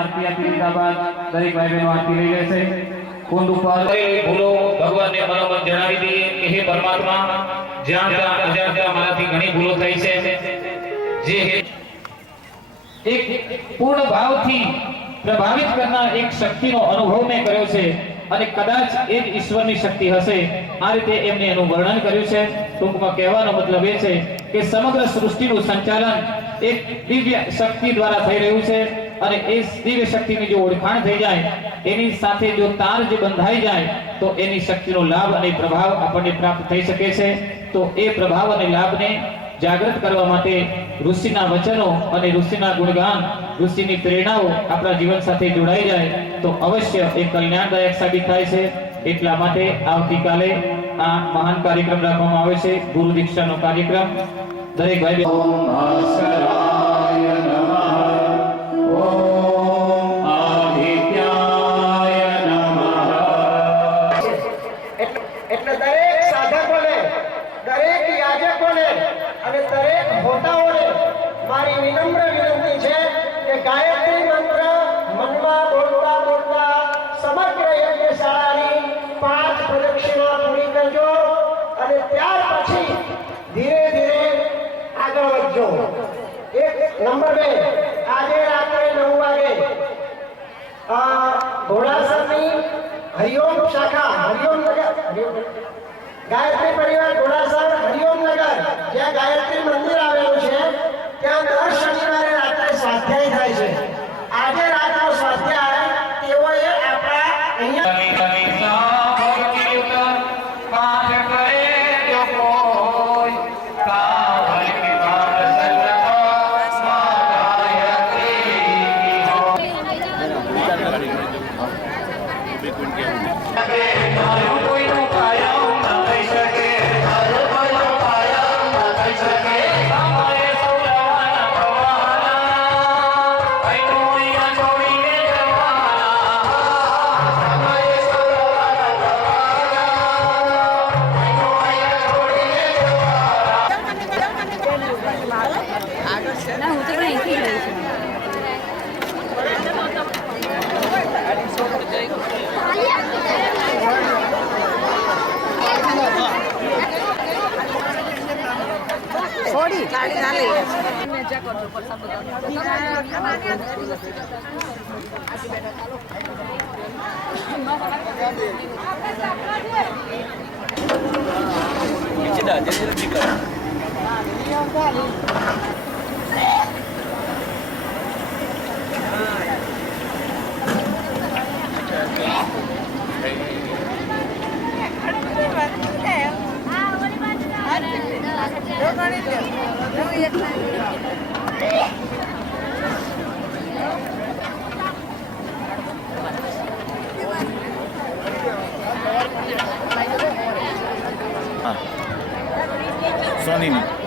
आरती आपी लीधा बाद दरेक भाई बहनों आरती लई लेशे। कुंड पर भूलो भगवान ने मनोमन जणावी दीए कि हे परमात्मा ज्यां त्यां अजाण्या माराथी घणी भूलो थई छे, जे एक पूर्ण भावथी प्रभावित करनार एक शक्तिनो अनुभव मैं कर्यो छे અને કદાચ એ જ ઈશ્વરની શક્તિ હશે। આ રીતે એમને એનું વર્ણન કર્યું છે। ટૂંકમાં કહેવાનો મતલબ એ છે કે સમગ્ર સૃષ્ટિનું સંચાલન એક દિવ્ય શક્તિ દ્વારા થઈ રહ્યું છે અને એ દિવ્ય શક્તિની જો ઓળખાણ થઈ જાય, એની સાથે જો તાર જે બંધાઈ જાય તો એની શક્તિનો લાભ અને પ્રભાવ આપણને પ્રાપ્ત થઈ શકે છે। તો એ પ્રભાવ અને લાભને જાગૃત કરવા માટે ઋષિના વચનો અને ઋષિના ગુણગાન, ઋષિની પ્રેરણાઓ આપણા જીવન સાથે જોડાઈ જાય તો અવશ્ય એ કલ્યાણદાયક સાબિત થાય છે। એટલા માટે આવતીકાલે આ મહાન કાર્યક્રમ રાખવામાં આવે છે, ગુરુ દીક્ષાનો કાર્યક્રમ। દરેક ભાઈ मारी विनम्र विनंती है कि गायत्री मंत्र मनमा बोलता बोलता समग्र यज्ञशाळानी 5 प्रदक्षिणा पूरी करजो અને ત્યાર પછી ધીરે ધીરે આગળ વધજો। એક નંબર 2 આજે રાત્રે 9 વાગે ઘોડાસરની હરિઓમ શાખા હરિઓમ નગર ગાયત્રી પરિવાર ઘોડાસર હરિઓમ નગર જ્યાં ગાયત્રી મંદિર આવેલું છે ત્યાં દર શનિવારે રાત્રે સ્વાધ્યાય થાય છે। આજે રાતનો સ્વાધ્યાય તેઓએ આપણા અહીંયા Sony